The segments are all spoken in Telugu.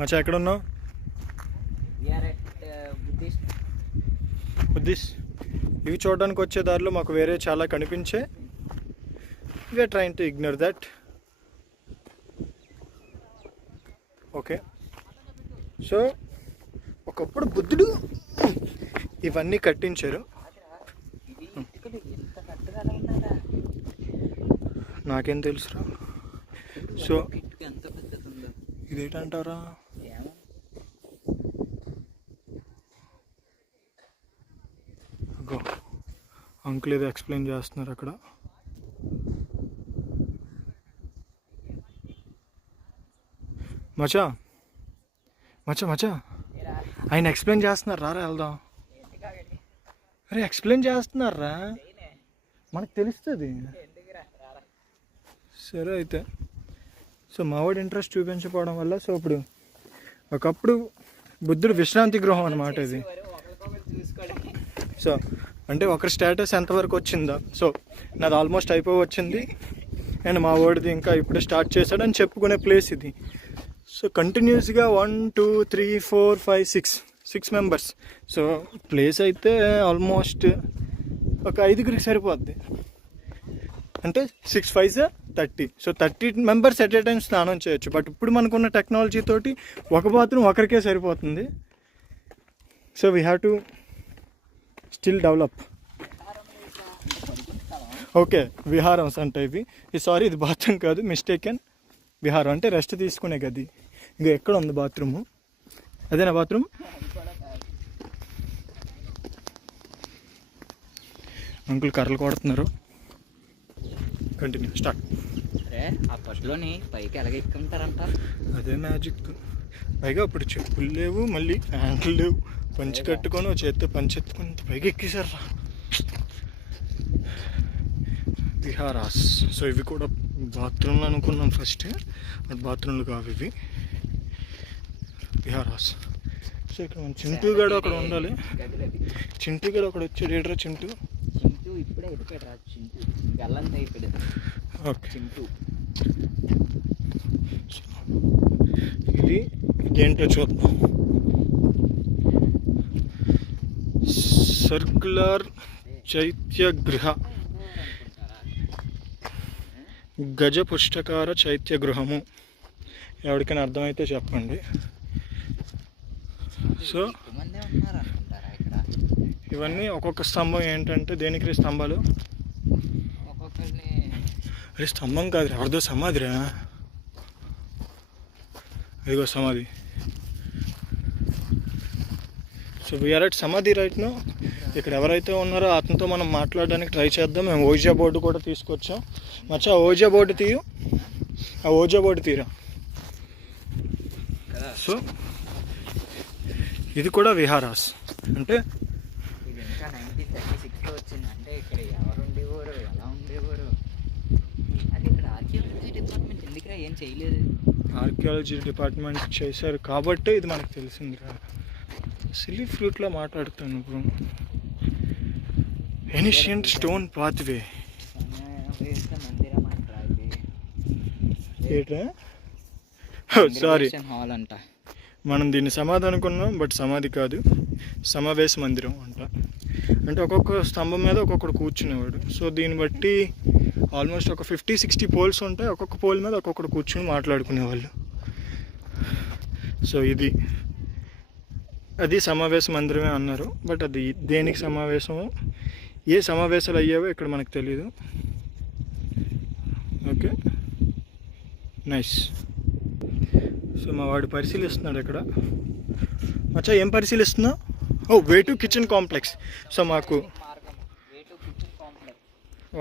మచ్చా ఎక్కడ ఉన్నావు? బుద్ధిస్ట్ ఇవి చూడడానికి వచ్చే దారిలో మాకు వేరే చాలా కనిపించే. We're trying to ignore that. Okay, so ఒకప్పుడు బుద్ధుడు ఇవన్నీ కట్టించారు. నాకేం తెలుసురా. సో ఇదేంటంటారా? అంకుల్ ఏదో ఎక్స్ప్లెయిన్ చేస్తున్నారు అక్కడ. మచా మచా మచా ఆయన ఎక్స్ప్లెయిన్ చేస్తున్నారు, రారా వెళ్దాం. అరే ఎక్స్ప్లెయిన్ చేస్తున్నారా, మనకు తెలుస్తుంది. సరే అయితే. సో మావాడు ఇంట్రెస్ట్ చూపించకపోవడం వల్ల, సో ఇప్పుడు ఒకప్పుడు బుద్ధుడు విశ్రాంతి గృహం అన్నమాట ఇది. సో అంటే ఒకరి స్టేటస్ ఎంతవరకు వచ్చిందా, సో నాది ఆల్మోస్ట్ అయిపోయి వచ్చింది అండ్ మా వాడిది ఇంకా ఇప్పుడే స్టార్ట్ చేశాడని చెప్పుకునే ప్లేస్ ఇది. సో కంటిన్యూస్గా 1 2 3 4 5 6 మెంబర్స్. సో ప్లేస్ అయితే ఆల్మోస్ట్ ఒక 5గురికి సరిపోద్ది. అంటే 6 5 30. So 30 members at a time స్నానం చేయొచ్చు. బట్ ఇప్పుడు మనకున్న టెక్నాలజీ తోటి ఒక బాత్రూమ్ ఒకరికే సరిపోతుంది. So we have to still develop. Okay, విహారమ్స్ అంటే ఇవి. సారీ, ఇది బాత్రూమ్ కాదు, మిస్టేకెన్. విహారం అంటే రెస్ట్ తీసుకునే గది. ఇంకా ఎక్కడ ఉంది బాత్రూము? అదేనా బాత్రూమ్? అంకుల్ కర్రలు కొడుతున్నారు. Continue, start. అప్పట్లోని పైకి ఎలాగ ఎక్కుంటారంట, అదే మ్యాజిక్. పైగా అప్పుడు చెప్పులు లేవు, మళ్ళీ ప్యాంట్లు లేవు, పంచి కట్టుకొని చేత్తో పంచి ఎత్తుకొని పైకి ఎక్కేసారా విహారాస్. సో ఇవి కూడా బాత్రూమ్లు అనుకున్నాం ఫస్ట్, బట్ బాత్రూమ్లు కావు ఇవి, విహారాస్. సో ఇక్కడ మన చింటూ గడు అక్కడ ఉండాలి. చింటూ గడు అక్కడ వచ్చాడు. ఏడ్రా చింటూ? చింటూ ఇప్పుడే ఎదిపాడు రా. చింటూ గల్లంతా అయిపోయాడు. ఓకే, చింటూ ఇది ఏంటో చూద్దాం. సర్కులర్ చైత్యగృహ, గజ పుష్టకార చైత్యగృహము. ఎవరికైనా అర్థమైతే చెప్పండి. సో ఇవన్నీ ఒక్కొక్క స్తంభం ఏంటంటే దేనికి స్తంభాలు? అరే స్తంభం కాదు, ఎవరిదో సమాధిరా. ఇదిగో సమాధి. సో వీఆర్ ఎట్ సమాధి రైట్ నో. ఇక్కడ ఎవరైతే ఉన్నారో అతనితో మనం మాట్లాడడానికి ట్రై చేద్దాం. మేము ఓజా బోర్డు కూడా తీసుకొచ్చాం. మచ్చా ఓజా బోర్డు తీయు, ఆ ఓజా బోర్డు తీరా. సో ఇది కూడా విహారాస్. అంటే ఇది ఇంకా 1936లో వచ్చింది. అంటే ఇక్కడ ఎవరు ఉండేవారు, ఎలా ఉండేవారు, అది ఇక్కడ ఆర్కియాలజీ డిపార్ట్మెంట్ ఎందుకురా ఏం చేయలేదు? ఆర్కియాలజీ డిపార్ట్మెంట్ చేశారు కాబట్టే ఇది మనకు తెలిసిందిరా. సిల్లీ ఫ్రూట్లో మాట్లాడుతాను బ్రో. ఏన్షియంట్ స్టోన్ పాత్వే ఏట్రా? సారీ, హాల్ అంట. మనం దీన్ని సమాధి అనుకున్నాం, బట్ సమాధి కాదు, సమావేశ మందిరం అంట. అంటే ఒక్కొక్క స్తంభం మీద ఒక్కొక్కడు కూర్చునేవాడు. సో దీన్ని బట్టి ఆల్మోస్ట్ ఒక 50-60 పోల్స్ ఉంటాయి. ఒక్కొక్క పోల్ మీద ఒక్కొక్కడు కూర్చుని మాట్లాడుకునేవాళ్ళు. సో ఇది అది సమావేశ మందిరమే అన్నారు, బట్ అది దేనికి సమావేశమో, ఏ సమావేశాలు అయ్యావో ఇక్కడ మనకు తెలియదు. Okay, nice. సో మా వాడు పరిశీలిస్తున్నాడు ఇక్కడ. మచ్చా ఏం పరిశీలిస్తున్నావు? Oh, way to kitchen complex. So మాకు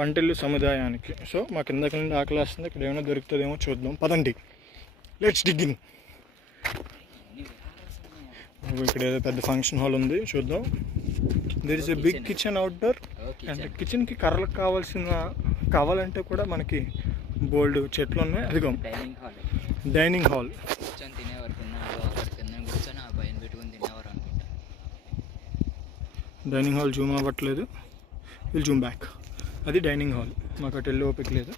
వంటిల్లు సముదాయానికి. సో మాకు ఇందాక నుండి ఆకలి వస్తుంది. ఇక్కడ ఏమైనా దొరుకుతుందేమో చూద్దాం, పదండి. Let's dig in. ఇక్కడ ఏదో పెద్ద ఫంక్షన్ హాల్ ఉంది, చూద్దాం. There is a big kitchen outdoor. And కిచెన్కి కర్రలకు కావాలంటే కూడా మనకి బోల్డ్ చెట్లు ఉన్నాయి. అదిగో dining hall. Dining hall zoom అవ్వట్లేదు, విల్ జూమ్ బ్యాక్. అది డైనింగ్ హాల్. మాకు అటు వెళ్ళి ఓపిక లేదు.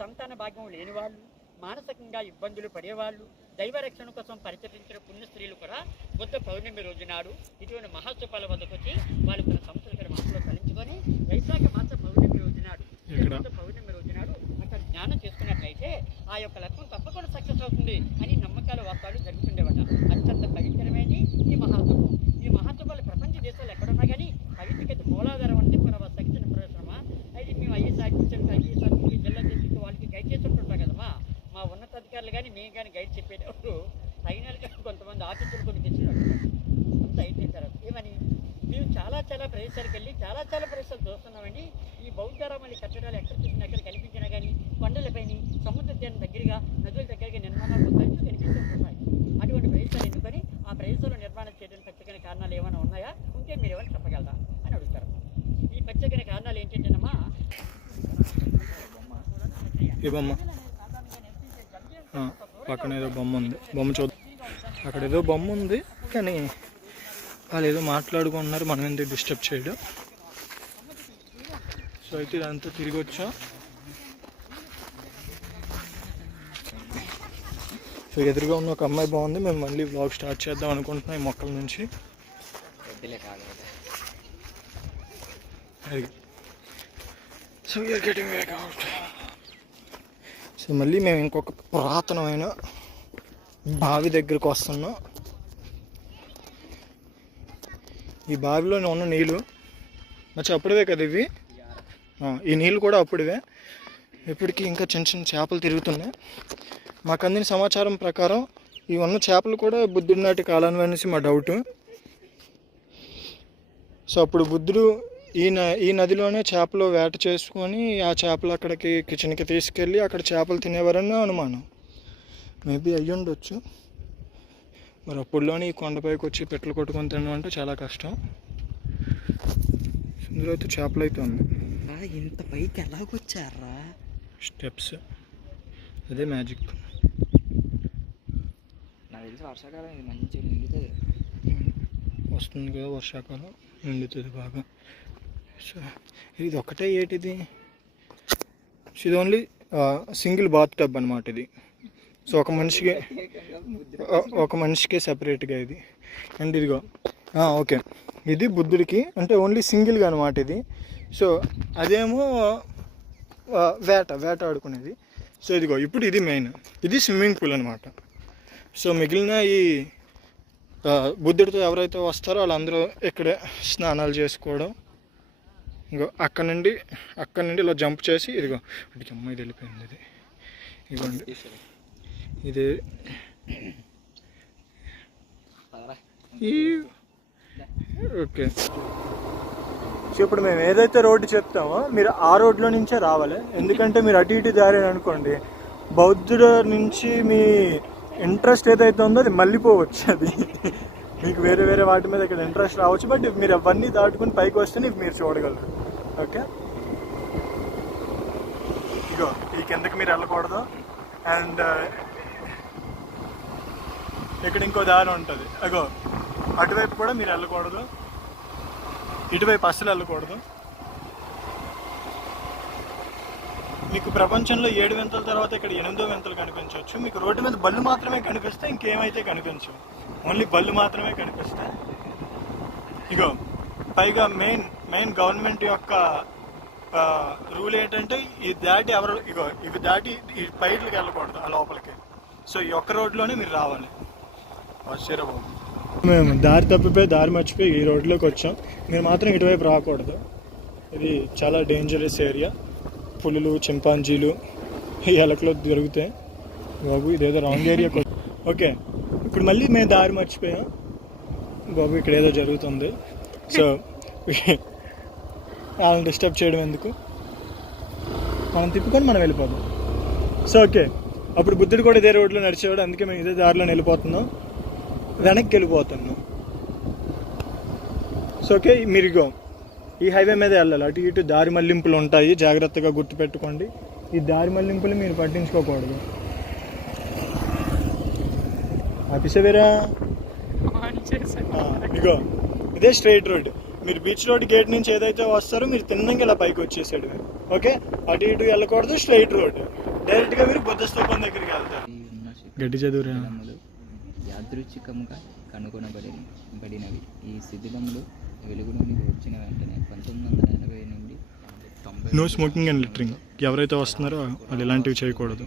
సంతాన భాగ్యం లేని వాళ్ళు, మానసికంగా ఇబ్బందులు పడేవాళ్ళు, దైవ రక్షణ కోసం పరితపించిన పుణ్య స్త్రీలు కూడా బుద్ధ పౌర్ణమి రోజు నాడు ఇటువంటి మహాత్సవాల వద్దకు వచ్చి వాళ్ళు తన సంవత్సర మనసులో తలంచుకొని వైశాఖ మాస పౌర్ణమి రోజు నాడు బుద్ధ పౌర్ణమి రోజు నాడు అక్కడ జ్ఞానం చేసుకున్నట్లయితే ఆ యొక్క లక్ష్యం తప్పకుండా సక్సెస్ అవుతుంది అని నమ్మకాల వార్తలు జరుగుతుండేవట. అత్యంత పవిత్రమైనది ఈ మహాత్సవం. ఈ మహాత్సవాలు ప్రపంచ దేశాలు ఎక్కడున్నా కానీ పవిత్రత మూలాధారం అంటే మన తగ్గిన పరిశ్రమ. అయితే మేము ఐఏఎస్ జిల్లా చేసి వాళ్ళకి గైడ్ చేస్తుంటుంటాం కదమ్మా. మా ఉన్నతాధికారులు కానీ మేము కానీ గైడ్ చెప్పేటప్పుడు ఫైనల్గా కొంతమంది ఆఫీసులు కొన్ని తెచ్చినట్టు అంత అయిపోతారు. ఏమని మేము చాలా ప్రదేశాలకు వెళ్ళి చాలా ప్రదేశాలు చూస్తున్నామండి. ఈ బౌద్ధరామాలి కట్టడాలు ఎక్కడ చూసినా ఎక్కడ కనిపించినా కానీ కొండలపైన సముద్ర తీరం దగ్గరగా నదుల దగ్గరగా నిర్మాణాలు తరచూ కనిపిస్తుంటున్నాయి. అటువంటి ప్రదేశాలు ఎన్నుకొని ఆ ప్రదేశంలో నిర్మాణం చేయడానికి ప్రత్యేకమైన కారణాలు ఏమైనా ఉన్నాయా, ఉంటే మీరు ఏమైనా చెప్పగలరా అని అడుగుతారు. ఈ ప్రత్యేకమైన కారణాలు ఏంటంటేనమ్మా, ఈ బొమ్మ పక్కన ఏదో బొమ్మ ఉంది, బొమ్మ చూద్దాం. అక్కడ ఏదో బొమ్మ ఉంది కానీ వాళ్ళు ఏదో మాట్లాడుకుంటున్నారు, మనం ఎందుకు డిస్టర్బ్ చేయడం. సో అయితే ఇదంతా తిరిగి వచ్చాం. సో ఎదురుగా ఉన్న ఒక అమ్మాయి బాగుంది. మేము మళ్ళీ వ్లాగ్ స్టార్ట్ చేద్దాం అనుకుంటున్నాం ఈ మొక్కల నుంచి. So you're getting back out. So మళ్ళీ మేము ఇంకొక పురాతనమైన బావి దగ్గరకు వస్తున్నాం. ఈ బావిలో ఉన్న నీళ్ళు మంచి అప్పుడువే కదా ఇవి. ఈ నీళ్ళు కూడా అప్పుడువే. ఇప్పటికీ ఇంకా చిన్న చిన్న చేపలు తిరుగుతున్నాయి. మాకు అందిన సమాచారం ప్రకారం ఈ ఉన్న చేపలు కూడా బుద్ధుడి నాటి కాలాన్ని అనేసి మా డౌట్. సో అప్పుడు బుద్ధుడు ఈ నదిలోనే చేపలు వేట చేసుకొని ఆ చేపలు అక్కడికి కిచెన్కి తీసుకెళ్ళి అక్కడ చేపలు తినేవారని అనుమానం. మేబీ అయ్యి ఉండొచ్చు. మరి అప్పుడులోనే ఈ కొండపైకి వచ్చి పెట్టలు కొట్టుకొని తినడం అంటే చాలా కష్టం. ఇందులో అయితే చేపలు అయితే ఉన్నాయి. ఇంత పైకి ఎలాగొచ్చారా? స్టెప్స్, అదే మ్యాజిక్. నాకు తెలిసి వర్షాకాలం ఇది మంచిగా నిండుతుంది. వస్తుంది కదా వర్షాకాలం, నిండుతుంది బాగా. సో ఇది ఒకటే ఏటిది, ఇది ఓన్లీ సింగిల్ బాత్ టబ్ అనమాట ఇది. సో ఒక మనిషికి సెపరేట్గా ఇది. అండ్ ఇదిగో ఓకే, ఇది బుద్ధుడికి అంటే ఓన్లీ సింగిల్గా అనమాట ఇది. సో అదేమో వేట ఆడుకునేది. సో ఇదిగో ఇప్పుడు ఇది మెయిన్, ఇది స్విమ్మింగ్ పూల్ అనమాట. సో మిగిలిన ఈ బుద్ధుడితో ఎవరైతే వస్తారో వాళ్ళందరూ ఇక్కడే స్నానాలు చేసుకోవడం. ఇంకో అక్కడ నుండి ఇలా జంప్ చేసి ఇదిగో అంటే అమ్మాయి వెళ్ళిపోయింది. ఇది ఇదిగోండి, ఇది ఓకే. సో ఇప్పుడు మేము ఏదైతే రోడ్డు చెప్తామో మీరు ఆ రోడ్లో నుంచే రావాలి. ఎందుకంటే మీరు అటు ఇటు దారి అనుకోండి, బౌద్ధుడు నుంచి మీ ఇంట్రెస్ట్ ఏదైతే ఉందో అది మళ్ళీపోవచ్చు. అది మీకు వేరే వాటి మీద ఇక్కడ ఇంట్రెస్ట్ రావచ్చు. బట్ మీరు అవన్నీ దాటుకుని పైకి వస్తే మీరు చూడగలరు. ఓకే, ఇగో ఈ కిందకి మీరు వెళ్ళకూడదు. అండ్ ఇక్కడ ఇంకో దారి ఉంటుంది. అగో అటువైపు కూడా మీరు వెళ్ళకూడదు, ఇటువైపు అస్సలు వెళ్ళకూడదు. మీకు ప్రపంచంలో 7 వింతల తర్వాత ఇక్కడ 8వ వింతలు కనిపించవచ్చు. మీకు రోడ్డు మీద బళ్ళు మాత్రమే కనిపిస్తాయి, ఇంకేమైతే కనిపించవు. ఓన్లీ బళ్ళు మాత్రమే కనిపిస్తాయి. ఇగో పైగా మెయిన్ గవర్నమెంట్ యొక్క రూల్ ఏంటంటే ఇవి దాటి ఈ పైట్లకి వెళ్ళకూడదు ఆ లోపలికి. సో ఈ ఒక్క రోడ్లోనే మీరు రావాలి. ఆశ్చర్యబాబు, మేము దారి మర్చిపోయి ఈ రోడ్లోకి వచ్చాం. మీరు మాత్రం ఇటువైపు రాకూడదు. ఇది చాలా డేంజరస్ ఏరియా. పులులు, చింపాంజీలు, ఎలకలు దొరుకుతాయి. బాబు ఇదేదో రాంగ్ ఏరియాకి. ఓకే, ఇప్పుడు మళ్ళీ మేము దారి మర్చిపోయాం. బాబు ఇక్కడ ఏదో జరుగుతుంది. సో వాళ్ళని డిస్టర్బ్ చేయడం ఎందుకు, మనం తిప్పుకొని మనం వెళ్ళిపోదాం. సో ఓకే, అప్పుడు బుద్ధుడు కూడా ఇదే రోడ్లో నడిచేవాడు, అందుకే మేము ఇదే దారిలో వెళ్ళిపోతున్నాం, వెనక్కి వెళ్ళిపోతున్నాం. సో ఓకే, మీరు ఈ హైవే మీద వెళ్ళాలి. అటు ఇటు దారి మళ్లింపులు ఉంటాయి, జాగ్రత్తగా గుర్తుపెట్టుకోండి. ఈ దారి మళ్లింపులు మీరు పట్టించుకోకూడదు. ఆపిసవేరా, ఇగో ఇదే స్ట్రైట్ రోడ్. మీరు బీచ్ రోడ్ గేట్ నుంచి ఏదైతే వస్తారో మీరు తిన్నంగా ఇలా పైకి వచ్చేసాడు. ఓకే, అటు ఇటు వెళ్ళకూడదు, స్ట్రైట్ రోడ్. డైరెక్ట్గా మీరు బుద్ధ స్తూపం దగ్గరికి వెళ్తారు. గట్టి చదువురా. శిథిలములు యాదృచ్ఛికంగా కనుగొనబడినవి. ఈ శిథిలములు వెలుగులోనికి వచ్చిన వెంటనే 1980 నుండి 90 నో స్మోకింగ్ అండ్ లిటరింగ్. ఎవరైతే వస్తున్నారో వాళ్ళు ఇలాంటివి చేయకూడదు.